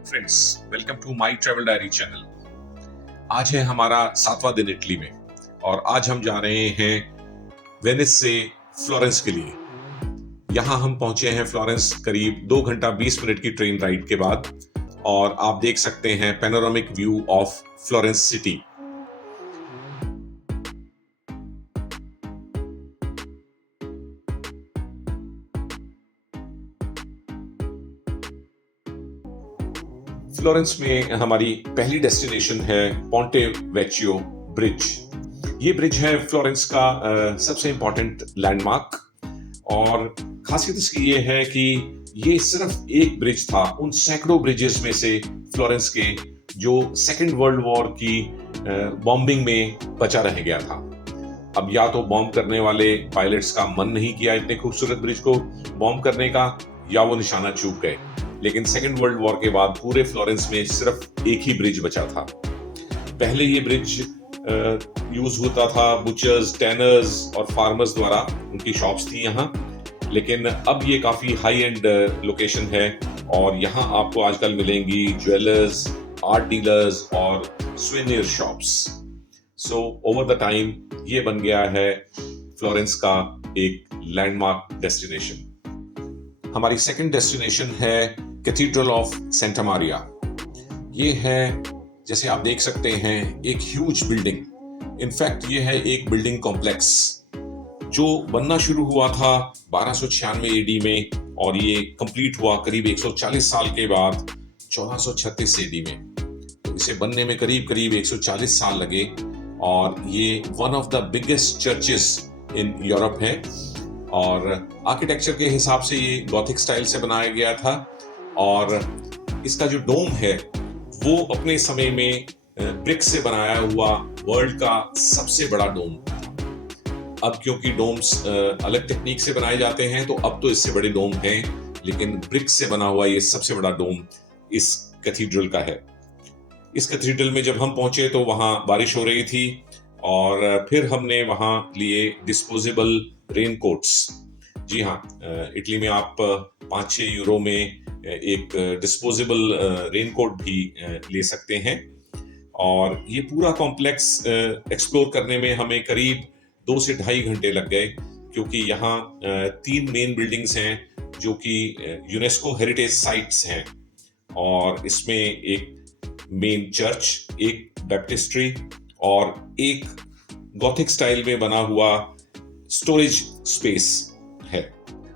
Friends, welcome to my travel diary channel. आज है हमारा 7वां दिन इटली में और आज हम जा रहे हैं वेनिस से फ्लोरेंस के लिए। यहाँ हम पहुंचे हैं फ्लोरेंस करीब 2 घंटा 20 मिनट की ट्रेन राइड के बाद और आप देख सकते हैं panoramic view of Florence city. Florence में हमारी पहली डेस्टिनेशन है पोंटे वेचियो ब्रिज। ये ब्रिज है फ्लोरेंस का सबसे इंपॉर्टेंट लैंडमार्क और खासियत इसकी ये है कि ये सिर्फ एक ब्रिज था उन सैकड़ों ब्रिजेस में से फ्लोरेंस के जो सेकेंड वर्ल्ड वॉर की बॉम्बिंग में बचा रह गया था। अब या तो बॉम्ब करने वाले पायलट्स का मन नहीं किया इतने खूबसूरत ब्रिज को बॉम्ब करने का, या वो निशाना चूक गए। लेकिन सेकेंड वर्ल्ड वॉर के बाद पूरे फ्लोरेंस में सिर्फ एक ही ब्रिज बचा था। पहले ये ब्रिज यूज होता था बुचर्स, टैनर्स और फार्मर्स द्वारा, उनकी शॉप्स थी यहाँ। लेकिन अब ये काफी हाई एंड लोकेशन है और यहाँ आपको आजकल मिलेंगी ज्वेलर्स, आर्ट डीलर्स और souvenir shops. So over the time ये बन गया है फ्लोरेंस का एक लैंडमार्क डेस्टिनेशन। हमारी सेकंड डेस्टिनेशन है कैथीड्रल ऑफ सेंटा मारिया। ये है, जैसे आप देख सकते हैं, एक ह्यूज बिल्डिंग। इनफैक्ट ये है एक बिल्डिंग कॉम्प्लेक्स जो बनना शुरू हुआ था 1296 एडी में और ये कंप्लीट हुआ करीब 140 साल के बाद 1436 एडी में। तो इसे बनने में करीब करीब 140 साल लगे और ये one of the biggest churches in Europe है। और आर्किटेक्चर के हिसाब से ये गॉथिक स्टाइल से बनाया गया था और इसका जो डोम है वो अपने समय में ब्रिक से बनाया हुआ वर्ल्ड का सबसे बड़ा डोम था। अब क्योंकि डोम्स अलग टेक्निक से बनाए जाते हैं तो अब तो इससे बड़े डोम हैं, लेकिन ब्रिक से बना हुआ ये सबसे बड़ा डोम इस कैथीड्रल का है। इस कैथीड्रल में जब हम पहुंचे तो वहां बारिश हो रही थी और फिर हमने वहां लिए डिस्पोजेबल रेनकोट्स। जी हाँ, इटली में आप 5-6 यूरो में एक डिस्पोजेबल रेनकोट भी ले सकते हैं। और ये पूरा कॉम्प्लेक्स एक्सप्लोर करने में हमें करीब 2 से ढाई घंटे लग गए, क्योंकि यहाँ 3 मेन बिल्डिंग्स हैं जो कि यूनेस्को हेरिटेज साइट्स हैं और इसमें एक मेन चर्च, एक बैप्टिस्ट्री और एक गॉथिक स्टाइल में बना हुआ स्टोरेज स्पेस है।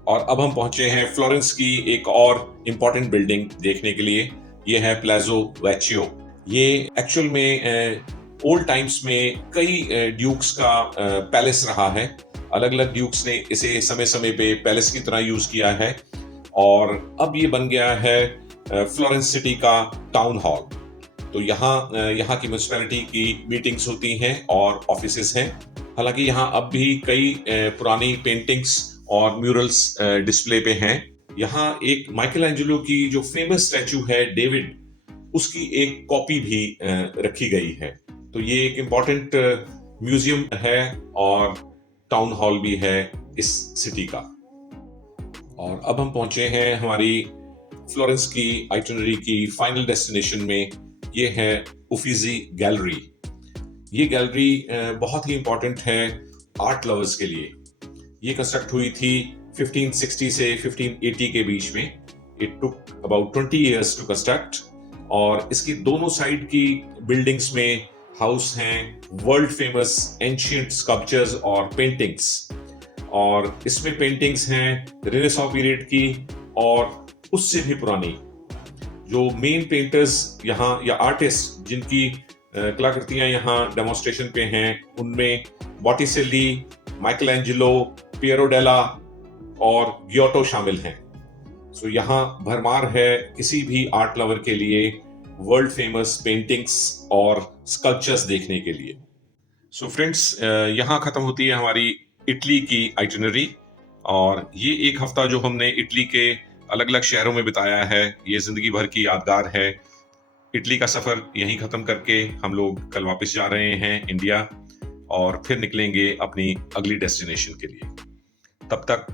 और अब हम पहुंचे हैं फ्लोरेंस की एक और इम्पॉर्टेंट बिल्डिंग देखने के लिए। ये है प्लाजो वेचियो। ये एक्चुअल में ओल्ड टाइम्स में कई ड्यूक्स का पैलेस रहा है। अलग अलग ड्यूक्स ने इसे समय समय पे पैलेस की तरह यूज किया है और अब ये बन गया है फ्लोरेंस सिटी का टाउन हॉल। तो यहाँ की म्युनिसिपैलिटी की मीटिंग्स होती हैं और ऑफिसेस हैं। हालांकि यहाँ अब भी कई पुरानी पेंटिंग्स और म्यूरल्स डिस्प्ले पे हैं। यहाँ एक माइकल एंजेलो की जो फेमस स्टैचू है डेविड, उसकी एक कॉपी भी रखी गई है। तो ये एक इम्पॉर्टेंट म्यूजियम है और टाउन हॉल भी है इस सिटी का। और अब हम पहुंचे हैं हमारी फ्लोरेंस की आइटिनरी की फाइनल डेस्टिनेशन में। ये है उफिजी गैलरी। ये गैलरी बहुत ही इंपॉर्टेंट है आर्ट लवर्स के लिए। ये कंस्ट्रक्ट हुई थी 1560 से 1580 के बीच में। It took about 20 years to construct और इसकी दोनों साइड की बिल्डिंग्स में हाउस हैं वर्ल्ड फेमस एंशिएंट स्कल्पचर्स और पेंटिंग्स। और इसमें पेंटिंग्स हैं रेनेसां पीरियड की और उससे भी पुरानी। जो मेन पेंटर्स यहाँ या आर्टिस्ट जिनकी कलाकृतियां यहाँ डेमोन्स्ट्रेशन पे हैं, उनमें बॉटिसेली, माइकल एंजेलो, पियरो डेला और गियोटो शामिल हैं। सो यहाँ भरमार है किसी भी आर्ट लवर के लिए वर्ल्ड फेमस पेंटिंग्स और स्कल्पचर्स देखने के लिए। सो फ्रेंड्स, यहाँ खत्म होती है हमारी इटली की आइटिनरी और ये एक हफ्ता जो हमने इटली के अलग अलग शहरों में बिताया है, ये जिंदगी भर की यादगार है। इटली का सफर यहीं खत्म करके हम लोग कल वापस जा रहे हैं इंडिया और फिर निकलेंगे अपनी अगली डेस्टिनेशन के लिए। तब तक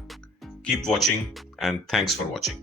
keep watching and thanks for watching.